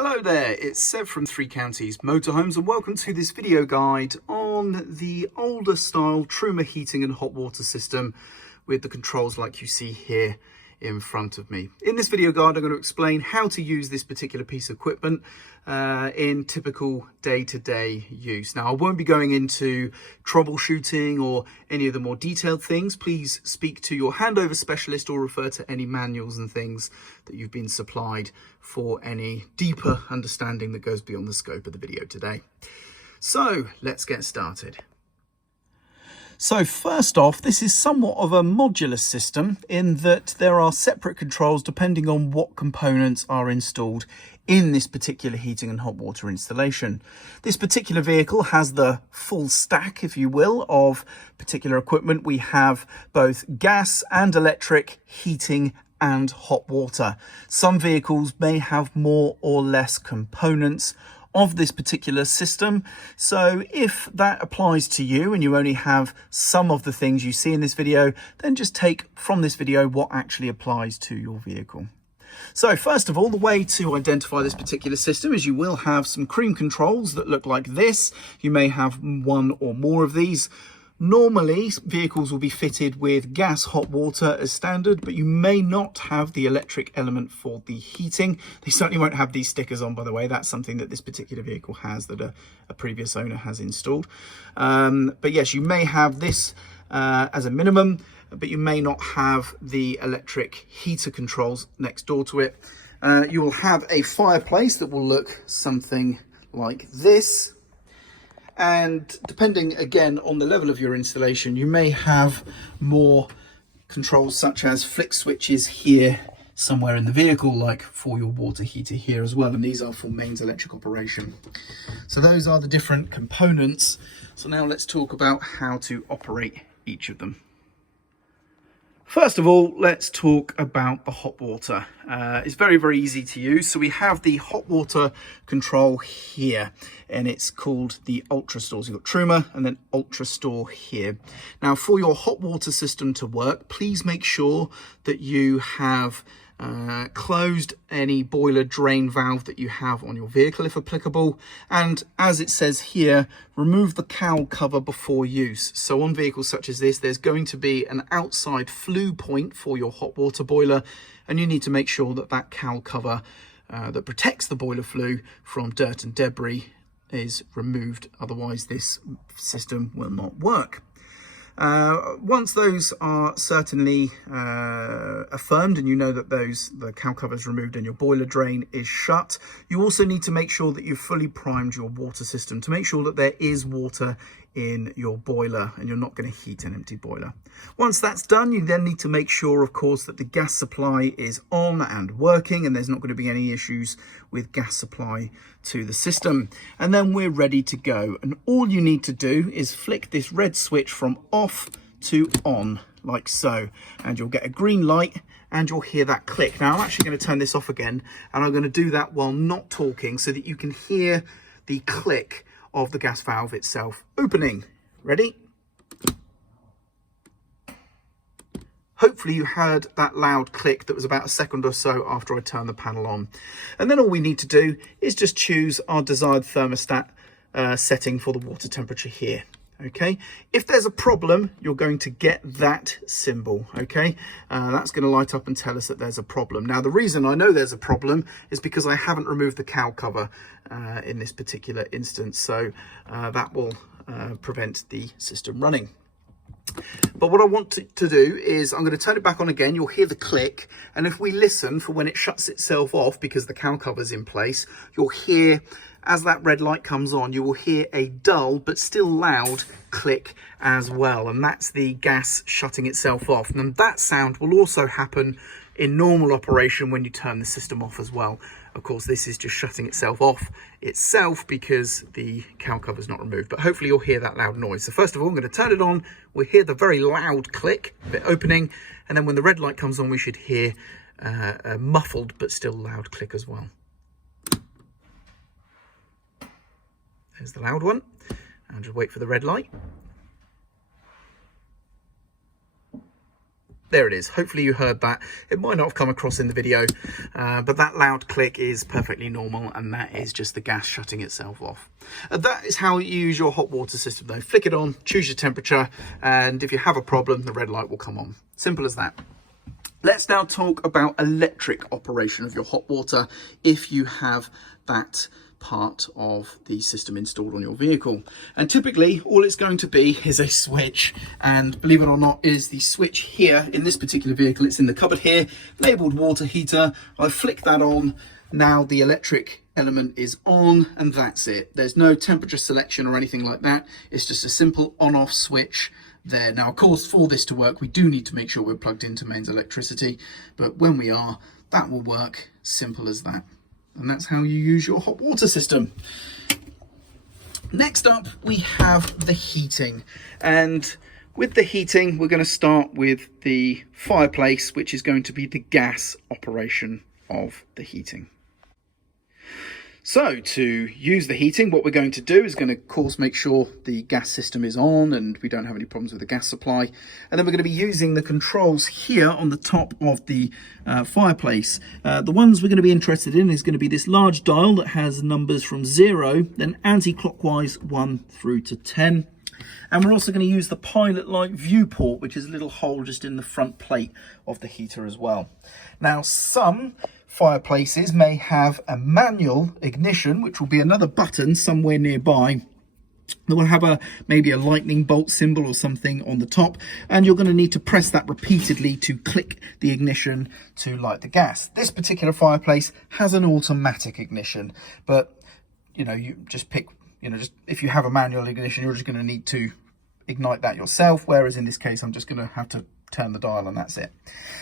Hello there, it's Seb from Three Counties Motorhomes and welcome to this video guide on the older style Truma heating and hot water system with the controls like you see here in front of me. In this video guide I'm going to explain how to use this particular piece of equipment in typical day-to-day use. Now I won't be going into troubleshooting or any of the more detailed things. Please speak to your handover specialist or refer to any manuals and things that you've been supplied for any deeper understanding that goes beyond the scope of the video today. So let's get started. So first off, this is somewhat of a modular system in that there are separate controls depending on what components are installed in this particular heating and hot water installation. This particular vehicle has the full stack, if you will, of particular equipment. We have both gas and electric heating and hot water. Some vehicles may have more or less components of this particular system. So if that applies to you and you only have some of the things you see in this video, then just take from this video what actually applies to your vehicle. So first of all, the way to identify this particular system is you will have some cream controls that look like this. You may have one or more of these. Normally, vehicles will be fitted with gas hot water as standard, but you may not have the electric element for the heating. They certainly won't have these stickers on, by the way. That's something that this particular vehicle has that a previous owner has installed. But yes, you may have this as a minimum, but you may not have the electric heater controls next door to it. You will have a fireplace that will look something like this. And depending again on the level of your installation, you may have more controls such as flick switches here somewhere in the vehicle, like for your water heater here as well. And these are for mains electric operation. So those are the different components. So now let's talk about how to operate each of them. First of all, let's talk about the hot water. It's very, very easy to use. So we have the hot water control here, and it's called the Ultra Store. So you've got Truma and then Ultra Store here. Now, for your hot water system to work, please make sure that you have closed any boiler drain valve that you have on your vehicle if applicable, and as it says here, remove the cowl cover before use. So on vehicles such as this, there's going to be an outside flue point for your hot water boiler, and you need to make sure that that cowl cover that protects the boiler flue from dirt and debris is removed, otherwise this system will not work. Once those are certainly affirmed and you know that the cowl cover is removed and your boiler drain is shut, you also need to make sure that you've fully primed your water system to make sure that there is water in your boiler and you're not going to heat an empty boiler. Once that's done, you then need to make sure, of course, that the gas supply is on and working and there's not going to be any issues with gas supply to the system. And then we're ready to go. And all you need to do is flick this red switch from off to on, like so. And you'll get a green light and you'll hear that click. Now I'm actually going to turn this off again, and I'm going to do that while not talking so that you can hear the click of the gas valve itself opening. Ready? Hopefully you heard that loud click that was about a second or so after I turned the panel on. And then all we need to do is just choose our desired thermostat setting for the water temperature here. Okay, if there's a problem, you're going to get that symbol. Okay, that's going to light up and tell us that there's a problem. Now, the reason I know there's a problem is because I haven't removed the cowl cover in this particular instance, so that will prevent the system running. But what I want to do is I'm going to turn it back on again. You'll hear the click, and if we listen for when it shuts itself off because the cowl cover's in place, you'll hear, as that red light comes on, you will hear a dull but still loud click as well, and that's the gas shutting itself off. And that sound will also happen in normal operation when you turn the system off as well. Of course, this is just shutting itself off itself because the cowl cover is not removed, but hopefully you'll hear that loud noise. So first of all, I'm going to turn it on. We'll hear the very loud click of it opening, and then when the red light comes on, we should hear a muffled but still loud click as well. There's the loud one, and just wait for the red light. There it is. Hopefully you heard that. It might not have come across in the video, but that loud click is perfectly normal, and that is just the gas shutting itself off. That is how you use your hot water system though. Flick it on, choose your temperature, and if you have a problem, the red light will come on. Simple as that. Let's now talk about electric operation of your hot water if you have that part of the system installed on your vehicle. And typically all it's going to be is a switch, and believe it or not, is the switch here in this particular vehicle. It's in the cupboard here, labeled water heater. I flick that on. Now the electric element is on, and that's it. There's no temperature selection or anything like that. It's just a simple on-off switch there. Now, of course, for this to work, we do need to make sure we're plugged into mains electricity, but when we are, that will work. Simple as that. And that's how you use your hot water system. Next up, we have the heating. And with the heating, we're going to start with the fireplace, which is going to be the gas operation of the heating. So to use the heating, what we're going to do is going to, of course, make sure the gas system is on and we don't have any problems with the gas supply. And then we're going to be using the controls here on the top of the fireplace. The ones we're going to be interested in is going to be this large dial that has numbers from 0, then anti-clockwise 1 through to 10. And we're also going to use the pilot light viewport, which is a little hole just in the front plate of the heater as well. Now, some fireplaces may have a manual ignition, which will be another button somewhere nearby that will have maybe a lightning bolt symbol or something on the top, and you're going to need to press that repeatedly to click the ignition to light the gas. This particular fireplace has an automatic ignition, but you just pick, just if you have a manual ignition, you're just going to need to ignite that yourself, whereas in this case I'm just going to have to turn the dial and that's it.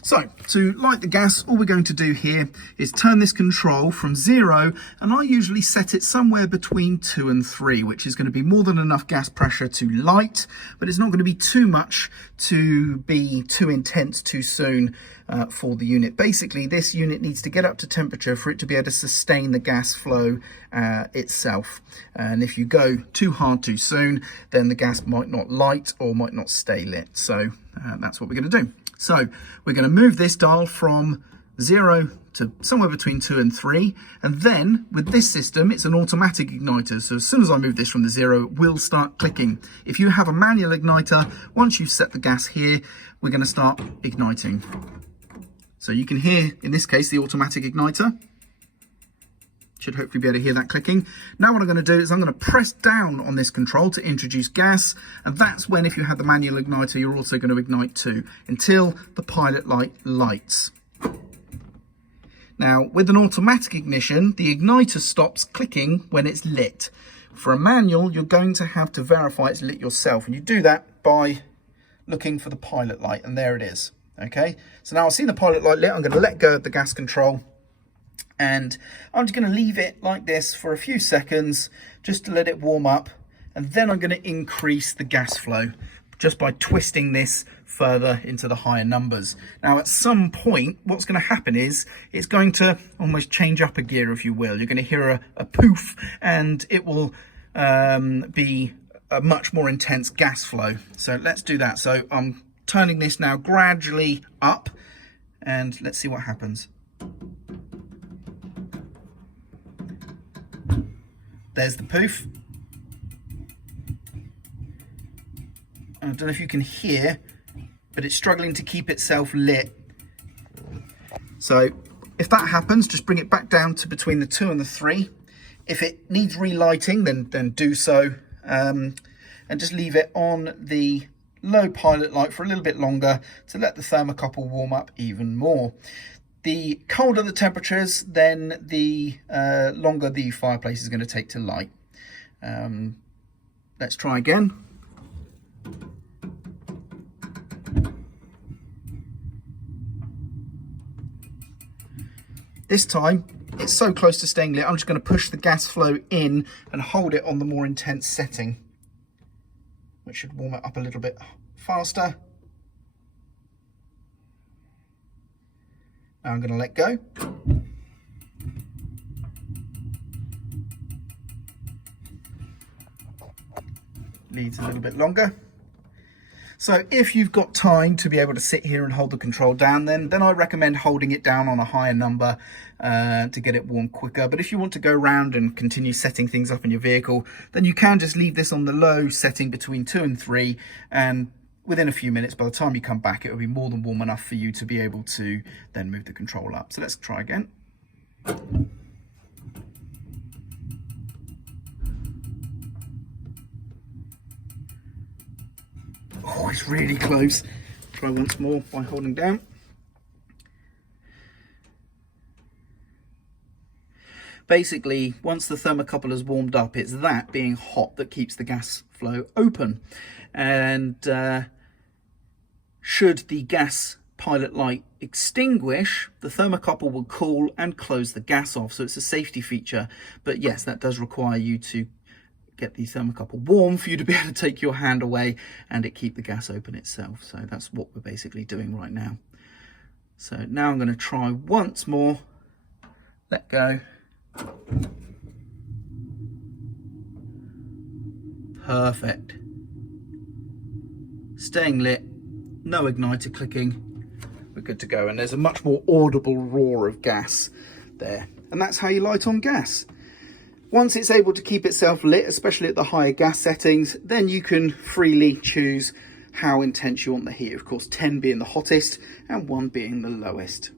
So to light the gas, all we're going to do here is turn this control from 0, and I usually set it somewhere between 2 and 3, which is going to be more than enough gas pressure to light, but it's not going to be too much to be too intense too soon for the unit. Basically, this unit needs to get up to temperature for it to be able to sustain the gas flow itself. And if you go too hard too soon, then the gas might not light or might not stay lit. So that's what we're going to do. So we're going to move this dial from 0 to somewhere between 2 and 3. And then with this system, it's an automatic igniter. So as soon as I move this from the 0, it will start clicking. If you have a manual igniter, once you've set the gas here, we're going to start igniting. So you can hear, in this case, the automatic igniter. Should hopefully be able to hear that clicking. Now what I'm going to do is I'm going to press down on this control to introduce gas. And that's when, if you have the manual igniter, you're also going to ignite too, until the pilot light lights. Now, with an automatic ignition, the igniter stops clicking when it's lit. For a manual, you're going to have to verify it's lit yourself. And you do that by looking for the pilot light, and there it is. Okay, so now I've seen the pilot light lit. I'm going to let go of the gas control, and I'm just going to leave it like this for a few seconds just to let it warm up, and then I'm going to increase the gas flow just by twisting this further into the higher numbers. Now at some point, what's going to happen is it's going to almost change up a gear, if you will. You're going to hear a poof, and it will be a much more intense gas flow. So let's do that. So I'm turning this now gradually up, and let's see what happens. There's the poof. I don't know if you can hear, but it's struggling to keep itself lit. So if that happens, just bring it back down to between the 2 and the 3. If it needs relighting, then do so, and just leave it on the low pilot light for a little bit longer to let the thermocouple warm up even more. The colder the temperatures, then the longer the fireplace is going to take to light. Let's try again. This time, it's so close to staying lit, I'm just going to push the gas flow in and hold it on the more intense setting, which should warm it up a little bit faster. Now I'm going to let go. Leads a little bit longer. So if you've got time to be able to sit here and hold the control down, then I recommend holding it down on a higher number to get it warm quicker. But if you want to go around and continue setting things up in your vehicle, then you can just leave this on the low setting between 2 and 3, and within a few minutes, by the time you come back, it will be more than warm enough for you to be able to then move the control up. So let's try again. Oh, it's really close. Try once more by holding down. Basically, once the thermocouple has warmed up, it's that being hot that keeps the gas flow open. And should the gas pilot light extinguish, the thermocouple will cool and close the gas off. So it's a safety feature. But yes, that does require you to get the thermocouple warm for you to be able to take your hand away and it keep the gas open itself. So that's what we're basically doing right now. So now I'm going to try once more. Let go. Perfect. Staying lit, no igniter clicking, we're good to go. And there's a much more audible roar of gas there. And that's how you light on gas. Once it's able to keep itself lit, especially at the higher gas settings, then you can freely choose how intense you want the heat. Of course, 10 being the hottest and 1 being the lowest.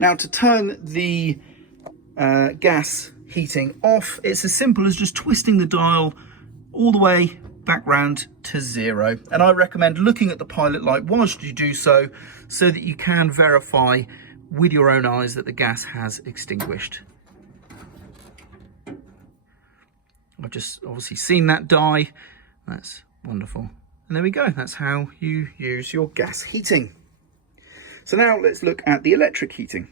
Now to turn the gas heating off, it's as simple as just twisting the dial all the way back round to 0. And I recommend looking at the pilot light whilst you do so, so that you can verify with your own eyes that the gas has extinguished. I've just obviously seen that die. That's wonderful. And there we go. That's how you use your gas heating. So now let's look at the electric heating.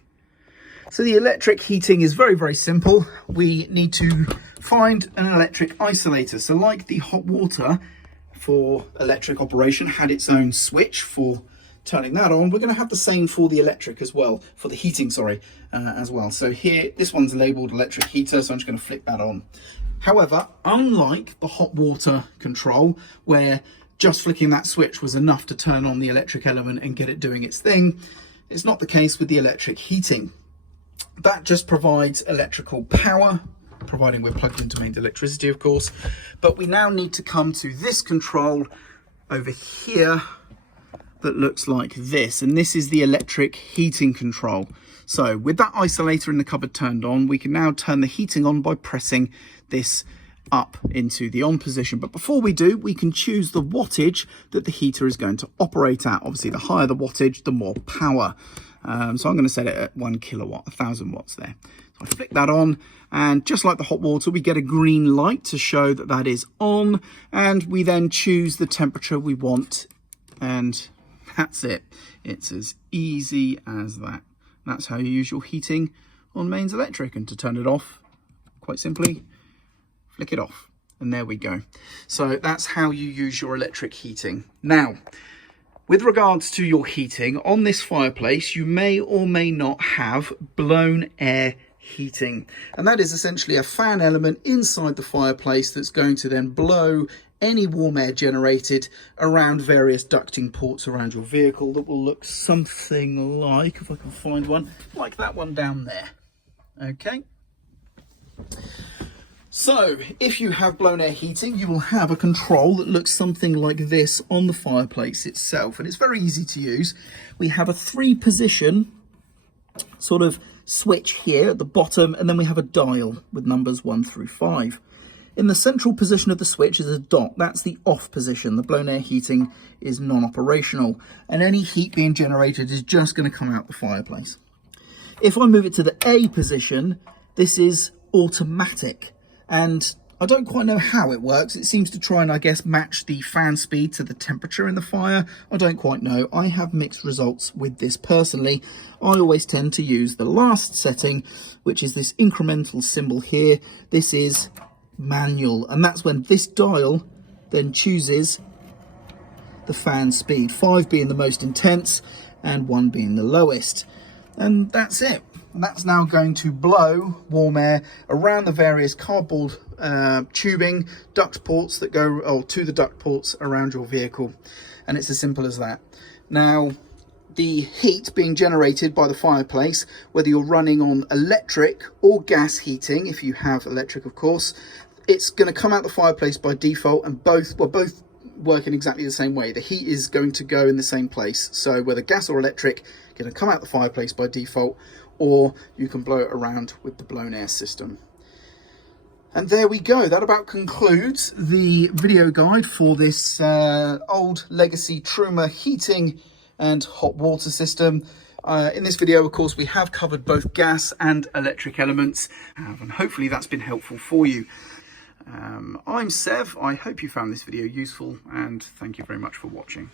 So the electric heating is very, very simple. We need to find an electric isolator. So like the hot water for electric operation had its own switch for turning that on, we're going to have the same for the electric as well, for the heating, sorry, as well. So here, this one's labeled electric heater, so I'm just going to flip that on. However, unlike the hot water control, where just flicking that switch was enough to turn on the electric element and get it doing its thing, it's not the case with the electric heating. That just provides electrical power, providing we're plugged into mains electricity, of course. But we now need to come to this control over here that looks like this. And this is the electric heating control. So with that isolator in the cupboard turned on, we can now turn the heating on by pressing this up into the on position. But before we do, we can choose the wattage that the heater is going to operate at. Obviously, the higher the wattage, the more power. So I'm going to set it at 1 kilowatt, 1,000 watts there. So I flick that on, and just like the hot water, we get a green light to show that that is on, and we then choose the temperature we want, and that's it. It's as easy as that. That's how you use your heating on mains electric. And to turn it off, quite simply, flick it off, and there we go. So that's how you use your electric heating. Now, with regards to your heating, on this fireplace, you may or may not have blown air heating. And that is essentially a fan element inside the fireplace that's going to then blow any warm air generated around various ducting ports around your vehicle that will look something like, if I can find one, like that one down there. Okay. So if you have blown air heating, you will have a control that looks something like this on the fireplace itself. And it's very easy to use. We have a 3-position sort of switch here at the bottom, and then we have a dial with numbers 1 through 5. In the central position of the switch is a dot. That's the off position. The blown air heating is non-operational, and any heat being generated is just going to come out the fireplace. If I move it to the A position, this is automatic. And I don't quite know how it works. It seems to try and, I guess, match the fan speed to the temperature in the fire. I don't quite know. I have mixed results with this personally. I always tend to use the last setting, which is this incremental symbol here. This is manual, and that's when this dial then chooses the fan speed, 5 being the most intense and 1 being the lowest. And that's it. And that's now going to blow warm air around the various cardboard tubing, duct ports that go to the duct ports around your vehicle, and it's as simple as that. Now, the heat being generated by the fireplace, whether you're running on electric or gas heating, if you have electric of course, it's going to come out the fireplace by default, and both work in exactly the same way. The heat is going to go in the same place, so whether gas or electric, going to come out the fireplace by default, or you can blow it around with the blown air system. And there we go. That about concludes the video guide for this old legacy Truma heating and hot water system. In this video, of course, we have covered both gas and electric elements, and hopefully that's been helpful for you. I'm Sev. I hope you found this video useful, and thank you very much for watching.